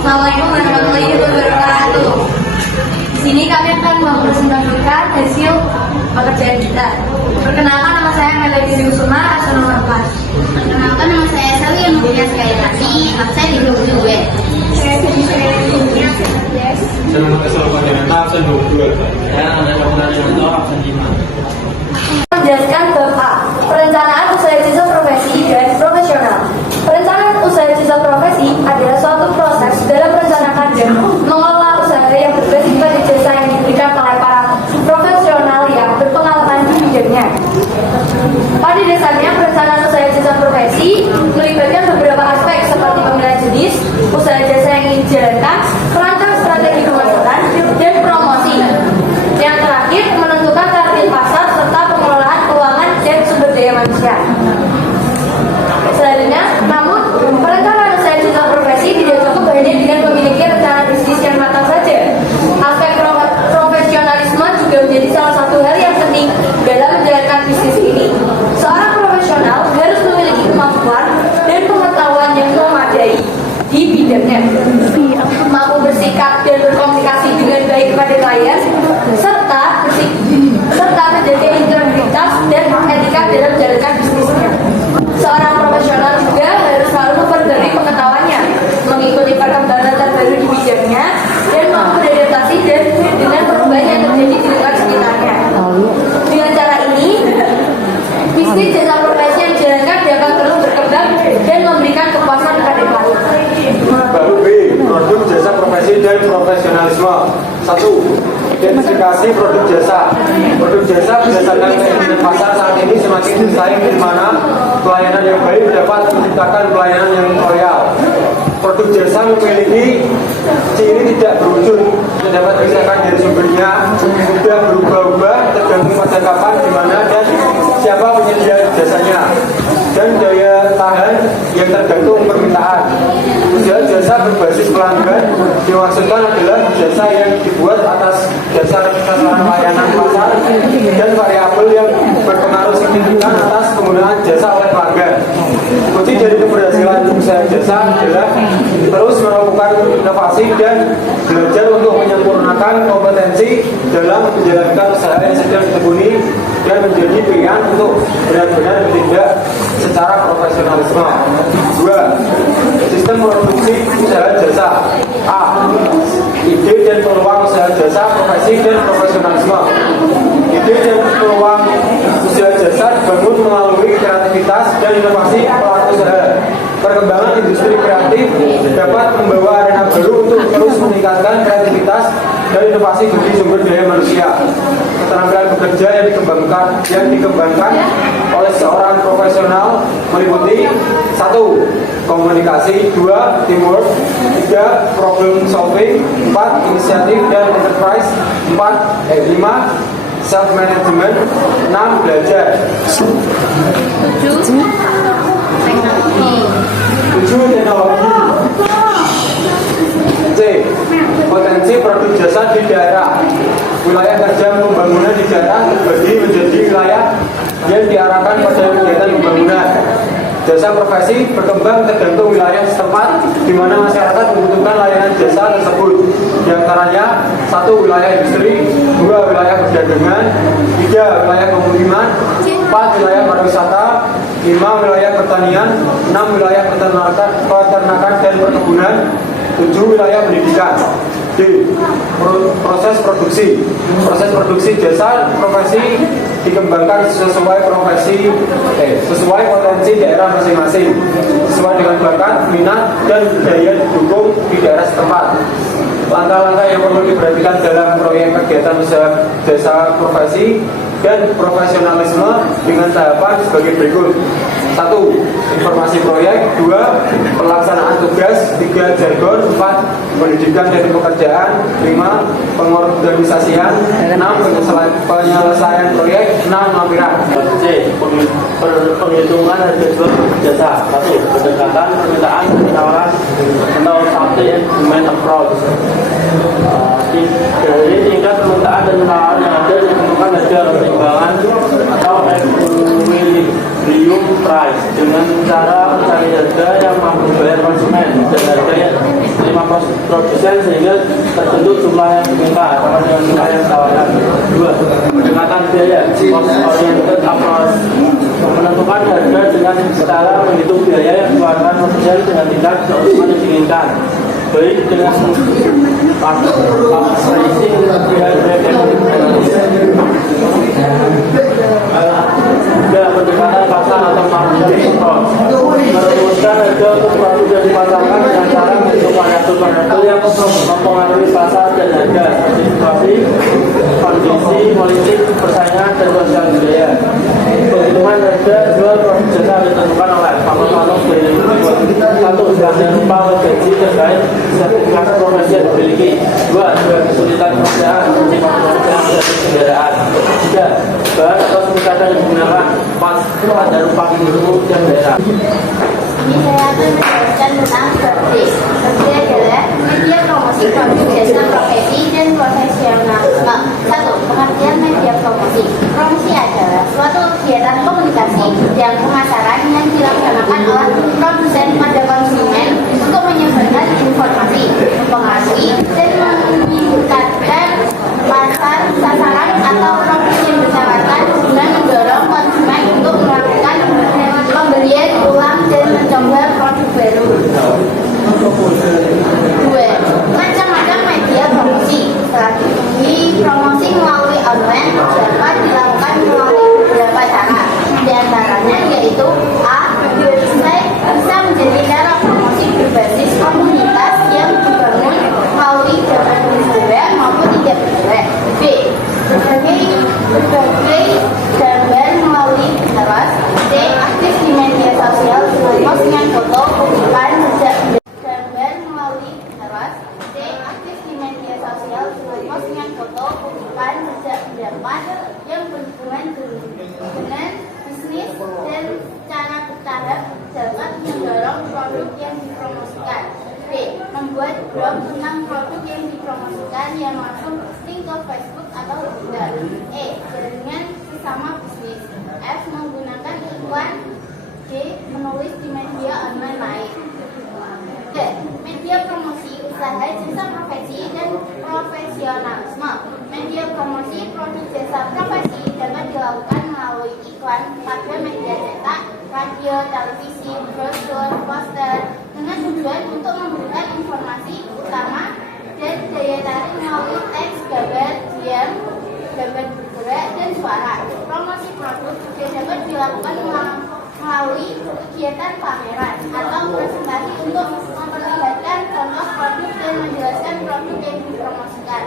Assalamualaikum warahmatullahi wabarakatuh. Di sini kami akan mempresentasikan hasil pekerjaan kita. Perkenalkan, nama saya Melody Kusuma, asal nomor kelas. Perkenalkan, nama saya Sally Anugrah Sekalitani, absen di grup 2. Saya Sedi Syairnya, absen 11. Saya nama Kesal Panjanata, absen 22. Saya nama Kamulanto, absen 5. Menjelaskan bab A, perencanaan usaha jasa profesi dan profesional. Perencanaan usaha jasa profesi adalah suatu proses dalam merencanakan dan mengelola usaha yang berbasis pada jasa yang diberikan oleh para profesional yang berpengalaman di bidangnya. Pada dasarnya, perencanaan usaha jasa profesi melibatkan beberapa aspek seperti pemilihan jenis usaha jasa yang ingin dijalankan, perancang strategi pemasaran, dan promosi. Yang terakhir, menentukan target pasar serta pengelolaan keuangan dan sumber daya manusia. Selanjutnya, namun perencanaan usaha jasa profesi tidak cukup hanya dengan memiliki rencana bisnis yang matang saja. Aspek profesionalisme juga menjadi salah satu hal yang penting dalam menjalankan bisnis ini. Seorang profesional harus memiliki kemampuan dan pengetahuan yang memadai di bidangnya, mampu bersikap dan berkomunikasi dengan baik kepada klien, serta menjaga integritas dan etika dalam menjalankan bisnisnya. Seorang profesional juga harus selalu memperbarui pengetahuannya, mengikuti perkembangan terbaru di bidangnya, dan mampu beradaptasi dengan perubahan yang terjadi di lingkungan sekitarnya. Dengan cara ini, bisnis jasa profesi yang dijalankan dapat terus berkembang dan memberikan kepuasan kepada klien. Baru B, produk jasa profesi dan profesionalisme. 1. Identifikasi produk jasa. Produk jasa berdasarkan keinginan pasar saat ini semakin bersaing di mana pelayanan yang baik dapat menciptakan pelayanan yang loyal. Produk jasa memiliki ciri tidak berujung, dapat dipisahkan dari sumbernya, mudah berubah-ubah tergantung pada kapan, di mana dan siapa penyedia jasanya, dan daya tahan yang tergantung permintaan. Usaha jasa berbasis pelanggan dimaksudkan adalah jasa yang dibuat atas dasar sasaran layanan pasar dan variabel yang berpengaruh signifikan atas penggunaan jasa oleh pelanggan. Kunci dari keberhasilan usaha jasa adalah terus melakukan inovasi dan belajar untuk menyempurnakan kompetensi dalam menjalankan usaha yang sedang ditekuni dan menjadi pilihan untuk benar-benar bertindak secara profesionalisme. 2. Sistem produksi usaha jasa. A. Ide dan peluang usaha jasa profesi dan profesionalisme. Ide dan peluang usaha jasa dibangun melalui kreativitas dan inovasi pelaku usaha. Perkembangan industri kreatif dapat membawa arena baru untuk terus meningkatkan kreativitas dan inovasi bagi sumber daya manusia. Keterampilan bekerja yang dikembangkan oleh seorang profesional meliputi 1. Komunikasi, 2. Teamwork, 3. Problem solving, 4. Inisiatif dan enterprise, 5. Self management, 6. Belajar. 7. Teknologi. 7. Teknologi. C. Potensi produk jasa di daerah. Wilayah kerja pembangunan di daerah terbagi menjadi wilayah yang diarahkan pada kegiatan pembangunan. Jasa profesi berkembang tergantung wilayah setempat di mana masyarakat membutuhkan layanan jasa tersebut. Di antaranya 1. Wilayah industri, 2. Wilayah perdagangan, 3. Wilayah pemukiman, 4. Wilayah pariwisata, 5. Wilayah pertanian, 6. Wilayah peternakan dan perkebunan, 7. Wilayah pendidikan. D. Proses produksi. Proses produksi jasa profesi dikembangkan sesuai sesuai potensi daerah masing-masing, sesuai dengan bakat, minat, dan daya dukung di daerah setempat. Langkah-langkah yang perlu diperhatikan dalam proyek kegiatan usaha jasa profesi dan profesionalisme dengan tahapan sebagai berikut. 1. Informasi proyek, 2. Pelaksanaan tugas, 3. Jargon, 4. Pendidikan dan pekerjaan, 5. Pengorganisasian, 6. Penyelesaian proyek, 6. Lampiran. C. Penghitungan harga jual jasa. 1. Pendekatan, permintaan, dan penawaran atau supply and demand approach. Dari tingkat permintaan dan penawaran yang ada ditentukan harga keseimbangan atau equilibrium price dengan cara mencari harga yang mampu bayar konsumen dan harga yang 5% tertentu jumlah yang diminta sama dengan jumlah yang ditawarkan. 2. Pendekatan biaya cost oriented approach, menentukan harga dengan cara menghitung biaya yang dikeluarkan pekerja dengan tingkat keuntungan yang diinginkan, baik dengan pricing dan pendekatan pasar atau market approach, merumuskan harga untuk produk yang dipasarkan dengan cara menghitung variabel-variabel yang mempengaruhi pasar dan harga, seperti situasi, kondisi politik, persaingan, dan sosial budaya. Penghitungan harga jual produk jasa ditentukan oleh faktor-faktor berikut. 1. Jangan lupa gaji terkait sertifikat profesi yang dimiliki. 2. Kesulitan pekerjaan seperti pekerjaan dan kendaraan. 3. Bahan atau semisalnya yang digunakan. 4. Ada upah minimum dan daerah. Ini saya akan menjelaskan tentang Birthday. Birthday adalah media promosi produk jasa profesi dan profesionalisme. 1. Pengertian media promosi. Promosi adalah suatu kegiatan komunikasi yang pemasaran yang dilaksanakan oleh produsen pada konsumen untuk menyebarkan informasi, mempengaruhi, dan meningkatkan pasar sasaran atau produk yang ditawarkan guna mendorong konsumen untuk melakukan pembelian ulang dan mencoba produk baru. 2. Macam-macam media promosi. Strategi promosi melalui online dapat dilakukan melalui beberapa cara. Di antaranya yaitu A. Website bisa menjadi cara promosi berbasis komunitas yang dibangun melalui jalan bergerak maupun tidak bergerak. B. Berbagai gambar melalui Pinterest. C. Aktif di media sosial dengan postingan foto, publikan sejak gambar melalui Pinterest. C. Aktif di media sosial dengan postingan foto, publikan sejak pendapat yang berhubungan dengan bisnis dan cara bertahap dapat mendorong produk yang dipromosikan. D. Membuat blog tentang produk yang dipromosikan yang langsung posting ke Facebook atau Twitter. E. Jaringan sesama bisnis. F. Menggunakan iklan. G. Menulis di media online lain. D. Media promosi usaha jasa profesi dan profesionalisme. Media promosi produk jasa profesi dapat dilakukan melalui iklan pada media cetak, radio, televisi, brosur, poster, dengan tujuan untuk memberikan informasi utama dan daya tarik melalui teks, gambar, diam, gambar bergerak, dan suara. Promosi produk juga dapat dilakukan melalui kegiatan pameran atau presentasi untuk memperlihatkan contoh produk dan menjelaskan produk yang dipromosikan.